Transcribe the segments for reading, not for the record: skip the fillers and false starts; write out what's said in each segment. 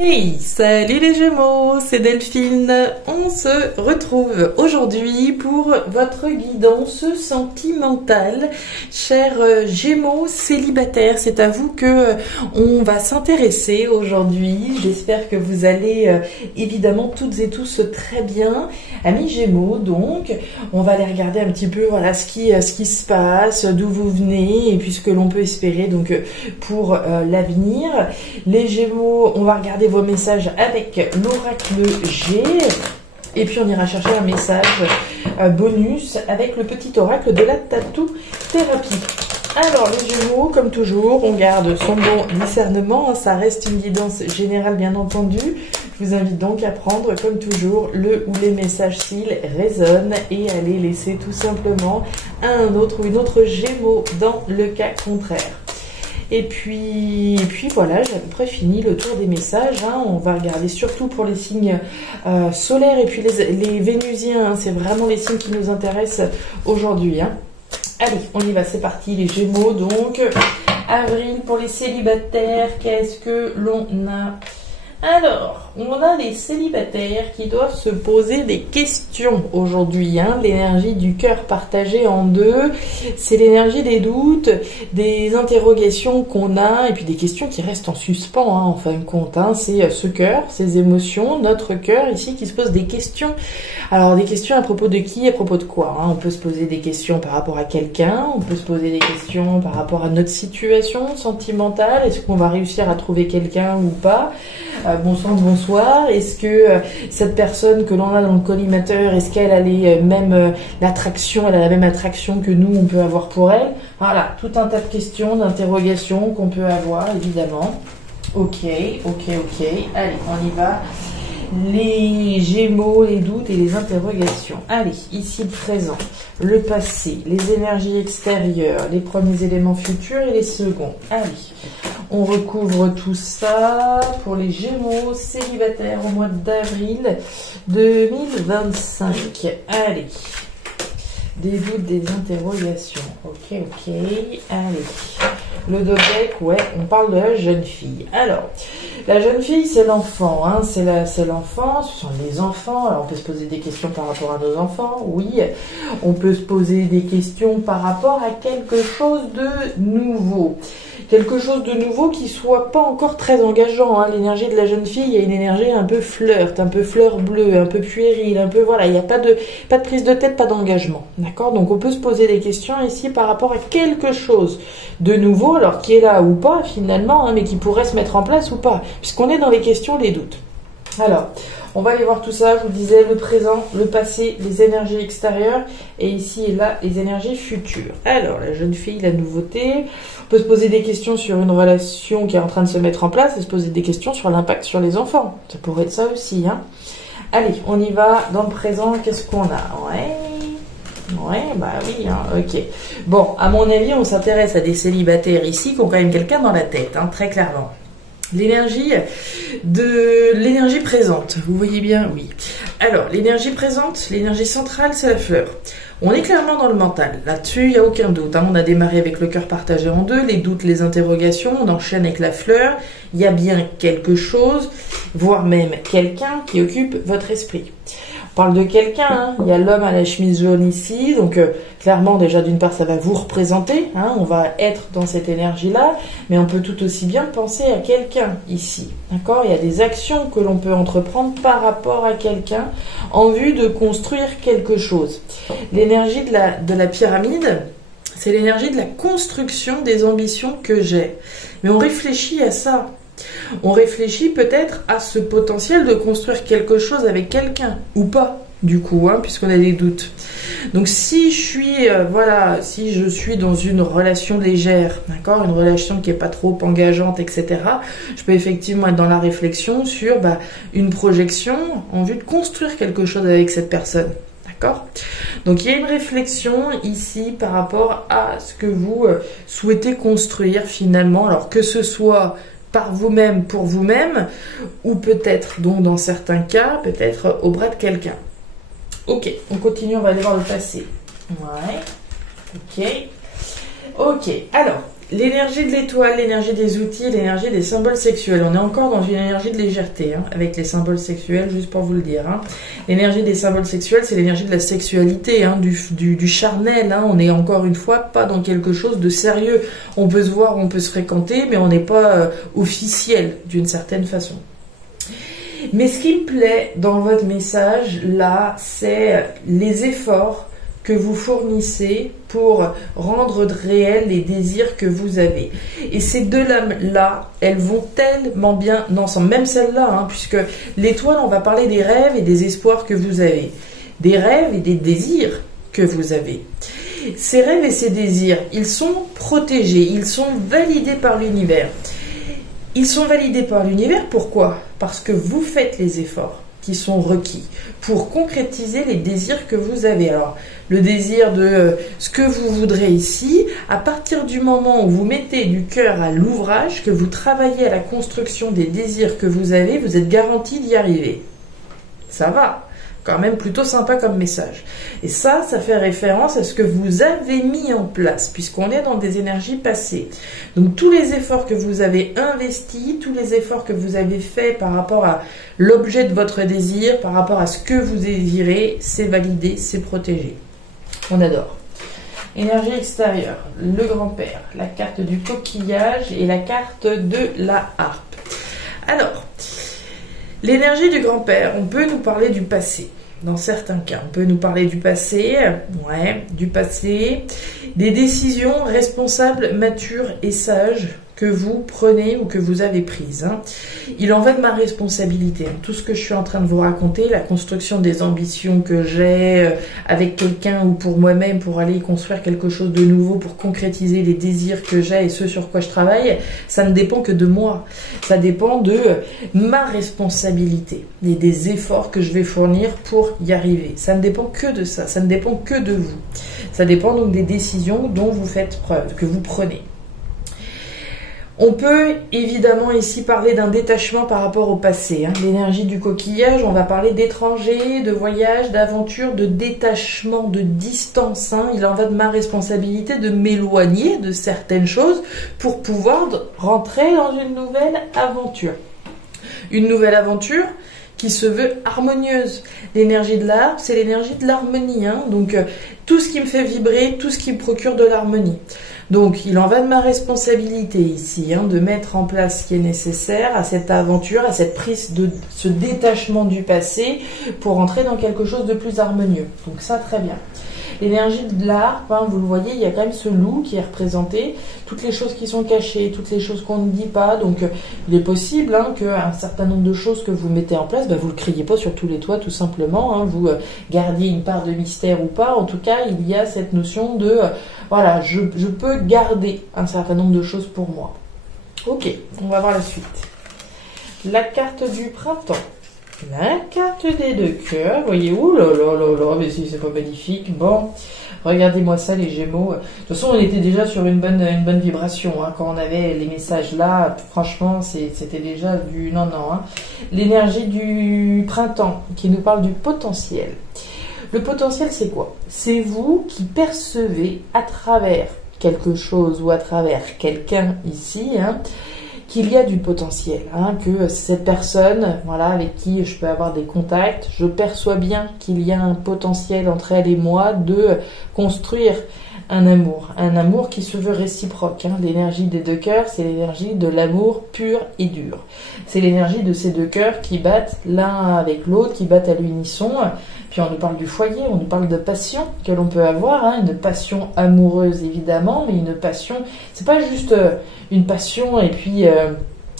Hey, salut les Gémeaux, c'est Delphine. On se retrouve aujourd'hui pour votre guidance sentimentale. Chers Gémeaux célibataires, c'est à vous que on va s'intéresser aujourd'hui. J'espère que vous allez évidemment toutes et tous très bien. Amis Gémeaux, donc, on va aller regarder un petit peu voilà ce qui se passe, d'où vous venez et puis ce que l'on peut espérer donc pour l'avenir. Les Gémeaux, on va regarder vos messages avec l'oracle G et puis on ira chercher un message bonus avec le petit oracle de la tatou thérapie. Alors les Gémeaux, comme toujours, on garde son bon discernement, ça reste une guidance générale bien entendu. Je vous invite donc à prendre comme toujours le ou les messages s'ils résonnent et à les laisser tout simplement à un autre ou une autre Gémeaux dans le cas contraire. Et puis voilà, j'ai à peu près fini le tour des messages. On va regarder surtout pour les signes solaires et puis les vénusiens. C'est vraiment les signes qui nous intéressent aujourd'hui. Allez, on y va, c'est parti les Gémeaux. Donc, avril pour les célibataires, qu'est-ce que l'on a ? Alors, on a les célibataires qui doivent se poser des questions aujourd'hui. L'énergie du cœur partagé en deux, c'est l'énergie des doutes, des interrogations qu'on a et puis des questions qui restent en suspens en fin de compte. C'est ce cœur, ces émotions, notre cœur ici qui se pose des questions. Alors, des questions à propos de qui, à propos de quoi On peut se poser des questions par rapport à quelqu'un, on peut se poser des questions par rapport à notre situation sentimentale. Est-ce qu'on va réussir à trouver quelqu'un ou pas Bon sang, bonsoir. Est-ce que cette personne que l'on a dans le collimateur, est-ce qu'elle a les mêmes l'attraction, elle a la même attraction que nous, on peut avoir pour elle? Voilà, tout un tas de questions, d'interrogations qu'on peut avoir, évidemment. Ok. Allez, on y va. Les Gémeaux, les doutes et les interrogations. Allez, ici le présent, le passé, les énergies extérieures, les premiers éléments futurs et les seconds. Allez, on recouvre tout ça pour les Gémeaux célibataires au mois d'avril 2025. Allez, des doutes, des interrogations. Ok. Allez. Le Dodec, ouais, on parle de la jeune fille. Alors, la jeune fille, c'est l'enfant, c'est l'enfant, ce sont les enfants. Alors, on peut se poser des questions par rapport à nos enfants, oui. On peut se poser des questions par rapport à quelque chose de nouveau. Quelque chose de nouveau qui soit pas encore très engageant. L'énergie de la jeune fille, il y a une énergie un peu flirt, un peu fleur bleue, un peu puérile, un peu voilà, il n'y a pas de prise de tête, pas d'engagement. D'accord ? Donc on peut se poser des questions ici par rapport à quelque chose de nouveau, alors qui est là ou pas finalement, mais qui pourrait se mettre en place ou pas, puisqu'on est dans les questions, les doutes. Alors, on va aller voir tout ça, je vous disais, le présent, le passé, les énergies extérieures, et ici et là, les énergies futures. Alors, la jeune fille, la nouveauté, on peut se poser des questions sur une relation qui est en train de se mettre en place, et se poser des questions sur l'impact sur les enfants. Ça pourrait être ça aussi. Allez, on y va, dans le présent, qu'est-ce qu'on a ? Ouais, bah oui, ok. Bon, à mon avis, on s'intéresse à des célibataires ici qui ont quand même quelqu'un dans la tête, très clairement. L'énergie présente, vous voyez bien, oui. Alors, l'énergie présente, l'énergie centrale, c'est la fleur. On est clairement dans le mental, là-dessus, il n'y a aucun doute. On a démarré avec le cœur partagé en deux, les doutes, les interrogations, on enchaîne avec la fleur. Il y a bien quelque chose, voire même quelqu'un qui occupe votre esprit. On parle de quelqu'un, il y a l'homme à la chemise jaune ici, donc clairement déjà d'une part ça va vous représenter, on va être dans cette énergie-là, mais on peut tout aussi bien penser à quelqu'un ici, d'accord ? Il y a des actions que l'on peut entreprendre par rapport à quelqu'un en vue de construire quelque chose. L'énergie de la pyramide, c'est l'énergie de la construction des ambitions que j'ai. Mais on réfléchit à ça. On réfléchit peut-être à ce potentiel de construire quelque chose avec quelqu'un, ou pas, du coup, puisqu'on a des doutes. Donc si je suis dans une relation légère, d'accord, une relation qui n'est pas trop engageante, etc., je peux effectivement être dans la réflexion sur une projection en vue de construire quelque chose avec cette personne. D'accord ? Donc il y a une réflexion ici par rapport à ce que vous souhaitez construire finalement, alors que ce soit par vous-même, pour vous-même, ou peut-être, donc dans certains cas, peut-être au bras de quelqu'un. Ok, on continue, on va aller voir le passé. Ouais, ok. Alors, l'énergie de l'étoile, l'énergie des outils, l'énergie des symboles sexuels. On est encore dans une énergie de légèreté, hein, avec les symboles sexuels, juste pour vous le dire. Hein. L'énergie des symboles sexuels, c'est l'énergie de la sexualité, hein, du charnel. Hein. On n'est encore une fois pas dans quelque chose de sérieux. On peut se voir, on peut se fréquenter, mais on n'est pas officiel d'une certaine façon. Mais ce qui me plaît dans votre message, là, c'est les efforts que vous fournissez pour rendre réels les désirs que vous avez. Et ces deux lames-là, elles vont tellement bien ensemble, même celle-là, hein, puisque l'étoile, on va parler des rêves et des espoirs que vous avez. Des rêves et des désirs que vous avez. Ces rêves et ces désirs, ils sont protégés, ils sont validés par l'univers. Ils sont validés par l'univers, pourquoi? Parce que vous faites les efforts qui sont requis pour concrétiser les désirs que vous avez. Alors, le désir de ce que vous voudrez ici, à partir du moment où vous mettez du cœur à l'ouvrage, que vous travaillez à la construction des désirs que vous avez, vous êtes garanti d'y arriver. Ça va, quand même plutôt sympa comme message. Et ça fait référence à ce que vous avez mis en place, puisqu'on est dans des énergies passées. Donc tous les efforts que vous avez investis, tous les efforts que vous avez faits par rapport à l'objet de votre désir, par rapport à ce que vous désirez, c'est validé, c'est protégé. On adore. Énergie extérieure, le grand-père, la carte du coquillage et la carte de la harpe. Alors, l'énergie du grand-père, on peut nous parler du passé. Dans certains cas, on peut nous parler du passé, des décisions responsables, matures et sages que vous prenez ou que vous avez prises. Hein. Il en va de ma responsabilité. Hein. Tout ce que je suis en train de vous raconter, la construction des ambitions que j'ai avec quelqu'un ou pour moi-même, pour aller construire quelque chose de nouveau, pour concrétiser les désirs que j'ai et ce sur quoi je travaille, ça ne dépend que de moi. Ça dépend de ma responsabilité et des efforts que je vais fournir pour y arriver. Ça ne dépend que de ça, ça ne dépend que de vous. Ça dépend donc des décisions dont vous faites preuve, que vous prenez. On peut évidemment ici parler d'un détachement par rapport au passé. Hein. L'énergie du coquillage, on va parler d'étrangers, de voyages, d'aventures, de détachement, de distance. Hein. Il en va de ma responsabilité de m'éloigner de certaines choses pour pouvoir rentrer dans une nouvelle aventure. Une nouvelle aventure qui se veut harmonieuse. L'énergie de l'art, c'est l'énergie de l'harmonie. Hein. Donc tout ce qui me fait vibrer, tout ce qui me procure de l'harmonie. Donc, il en va de ma responsabilité ici, hein, de mettre en place ce qui est nécessaire à cette aventure, à cette prise de ce détachement du passé pour entrer dans quelque chose de plus harmonieux. Donc ça, très bien. L'énergie de l'art, hein, vous le voyez, il y a quand même ce loup qui est représenté, toutes les choses qui sont cachées, toutes les choses qu'on ne dit pas. Donc, il est possible hein, qu'un certain nombre de choses que vous mettez en place, vous ne le criez pas sur tous les toits, tout simplement. Hein, vous gardiez une part de mystère ou pas. En tout cas, il y a cette notion de, voilà, je peux garder un certain nombre de choses pour moi. Ok, on va voir la suite. La carte du printemps. La carte des deux cœurs, voyez, ouh là là là là, mais si c'est pas magnifique, bon, regardez-moi ça les Gémeaux, de toute façon on était déjà sur une bonne vibration, hein. Quand on avait les messages là, franchement c'était déjà du non, hein. L'énergie du printemps qui nous parle du potentiel. Le potentiel c'est quoi? C'est vous qui percevez à travers quelque chose ou à travers quelqu'un ici, hein, qu'il y a du potentiel, hein, que cette personne, voilà, avec qui je peux avoir des contacts, je perçois bien qu'il y a un potentiel entre elle et moi de construire un amour qui se veut réciproque. Hein. L'énergie des deux cœurs, c'est l'énergie de l'amour pur et dur. C'est l'énergie de ces deux cœurs qui battent l'un avec l'autre, qui battent à l'unisson. Puis on nous parle du foyer, on nous parle de passion que l'on peut avoir, hein, une passion amoureuse évidemment, mais une passion, c'est pas juste une passion et puis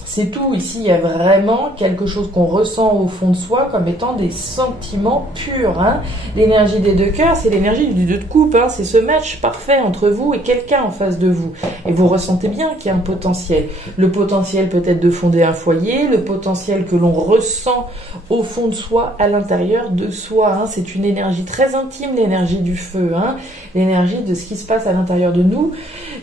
c'est tout. Ici, il y a vraiment quelque chose qu'on ressent au fond de soi comme étant des sentiments purs. Hein. L'énergie des deux cœurs, c'est l'énergie du deux de coupe. Hein. C'est ce match parfait entre vous et quelqu'un en face de vous. Et vous ressentez bien qu'il y a un potentiel. Le potentiel peut-être de fonder un foyer, le potentiel que l'on ressent au fond de soi, à l'intérieur de soi. Hein. C'est une énergie très intime, l'énergie du feu. Hein. L'énergie de ce qui se passe à l'intérieur de nous.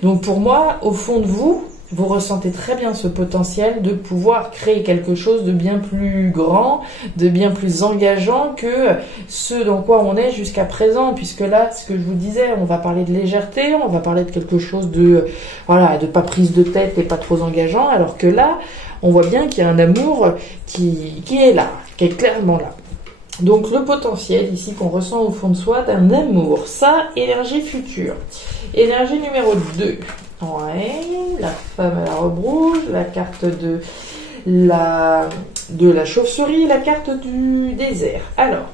Donc pour moi, au fond de vous, vous ressentez très bien ce potentiel de pouvoir créer quelque chose de bien plus grand, de bien plus engageant que ce dans quoi on est jusqu'à présent, puisque là, ce que je vous disais, on va parler de légèreté, on va parler de quelque chose de, voilà, de pas prise de tête et pas trop engageant, alors que là, on voit bien qu'il y a un amour qui est là, qui est clairement là. Donc le potentiel ici qu'on ressent au fond de soi d'un amour, ça, énergie future. Énergie numéro 2. Ouais, la femme à la robe rouge, la carte de la chauve-souris, la carte du désert. Alors,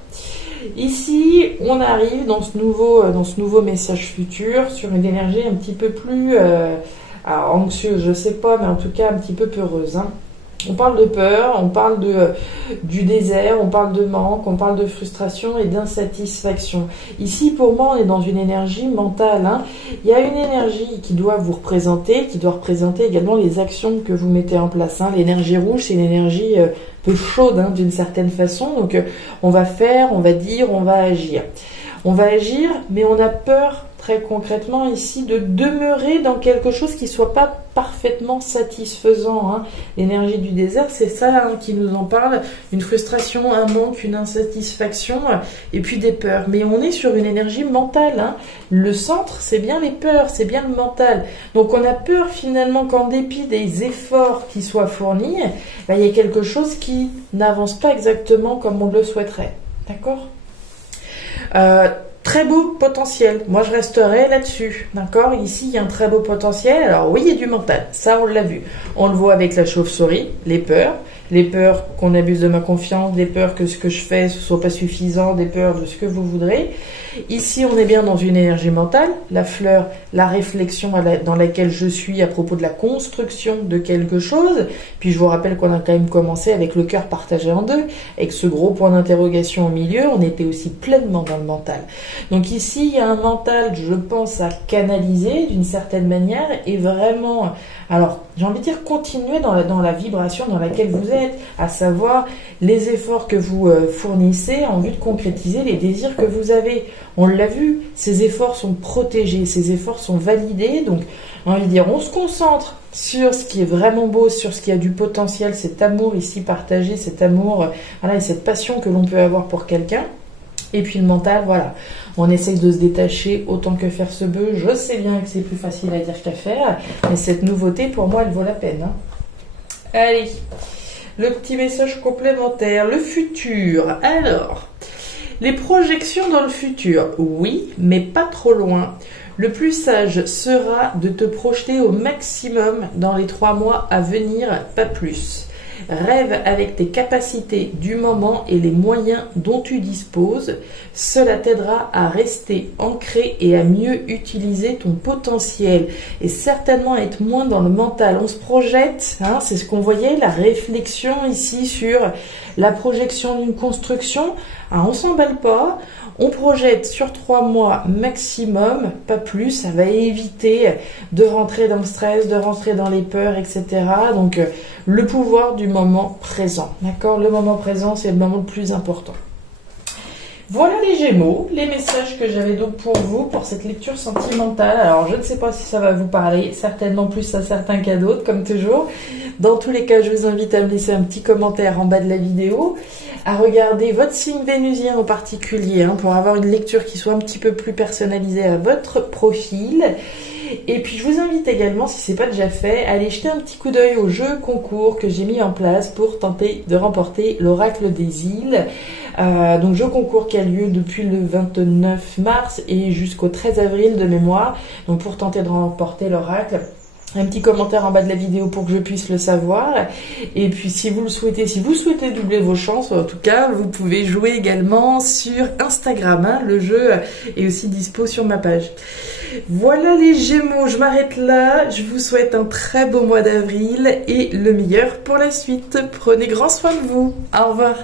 ici, on arrive dans ce nouveau message futur sur une énergie un petit peu plus anxieuse, je sais pas, mais en tout cas un petit peu peureuse, hein. On parle de peur, on parle du désert, on parle de manque, on parle de frustration et d'insatisfaction. Ici, pour moi, on est dans une énergie mentale, hein. Il y a une énergie qui doit vous représenter, qui doit représenter également les actions que vous mettez en place, hein. L'énergie rouge, c'est une énergie peu chaude, hein, d'une certaine façon. Donc, on va faire, on va dire, on va agir. On va agir, mais on a peur, très concrètement ici, de demeurer dans quelque chose qui ne soit pas parfaitement satisfaisant, hein. L'énergie du désert, c'est ça, hein, qui nous en parle, une frustration, un manque, une insatisfaction, et puis des peurs. Mais on est sur une énergie mentale, hein. Le centre, c'est bien les peurs, c'est bien le mental. Donc on a peur finalement qu'en dépit des efforts qui soient fournis, ben, il y a quelque chose qui n'avance pas exactement comme on le souhaiterait. D'accord ? Très beau potentiel, moi je resterai là-dessus, d'accord? Ici il y a un très beau potentiel, alors oui il y a du mental, ça on l'a vu, on le voit avec la chauve-souris, les peurs qu'on abuse de ma confiance, des peurs que ce que je fais ne soit pas suffisant, des peurs de ce que vous voudrez. Ici on est bien dans une énergie mentale, la fleur, la réflexion dans laquelle je suis à propos de la construction de quelque chose, puis je vous rappelle qu'on a quand même commencé avec le cœur partagé en deux, avec ce gros point d'interrogation au milieu, on était aussi pleinement dans le mental. Donc ici, il y a un mental, je pense, à canaliser d'une certaine manière et vraiment, alors j'ai envie de dire, continuer dans la vibration dans laquelle vous êtes, à savoir les efforts que vous fournissez en vue de concrétiser les désirs que vous avez. On l'a vu, ces efforts sont protégés, ces efforts sont validés, donc j'ai envie de dire, on se concentre sur ce qui est vraiment beau, sur ce qui a du potentiel, cet amour ici partagé, cet amour, voilà, et cette passion que l'on peut avoir pour quelqu'un. Et puis le mental, voilà, on essaye de se détacher autant que faire se peut. Je sais bien que c'est plus facile à dire qu'à faire, mais cette nouveauté, pour moi, elle vaut la peine, hein. Allez, le petit message complémentaire, le futur. Alors, les projections dans le futur, oui, mais pas trop loin. Le plus sage sera de te projeter au maximum dans les 3 mois à venir, pas plus. Rêve avec tes capacités du moment et les moyens dont tu disposes. Cela t'aidera à rester ancré et à mieux utiliser ton potentiel et certainement être moins dans le mental. On se projette, hein, c'est ce qu'on voyait, la réflexion ici sur la projection d'une construction. Alors, on s'emballe pas. On projette sur 3 mois maximum, pas plus, ça va éviter de rentrer dans le stress, de rentrer dans les peurs, etc. Donc, le pouvoir du moment présent, d'accord? Le moment présent, c'est le moment le plus important. Voilà les Gémeaux, les messages que j'avais donc pour vous, pour cette lecture sentimentale. Alors, je ne sais pas si ça va vous parler, certainement plus à certains qu'à d'autres, comme toujours. Dans tous les cas, je vous invite à me laisser un petit commentaire en bas de la vidéo, à regarder votre signe vénusien en particulier, hein, pour avoir une lecture qui soit un petit peu plus personnalisée à votre profil. Et puis je vous invite également, si ce n'est pas déjà fait, à aller jeter un petit coup d'œil au jeu concours que j'ai mis en place pour tenter de remporter l'Oracle des îles. Donc jeu concours qui a lieu depuis le 29 mars et jusqu'au 13 avril de mémoire. Donc pour tenter de remporter l'Oracle, un petit commentaire en bas de la vidéo pour que je puisse le savoir. Et puis si vous le souhaitez, si vous souhaitez doubler vos chances, en tout cas, vous pouvez jouer également sur Instagram, hein. Le jeu est aussi dispo sur ma page. Voilà les Gémeaux, je m'arrête là. Je vous souhaite un très beau mois d'avril et le meilleur pour la suite. Prenez grand soin de vous. Au revoir.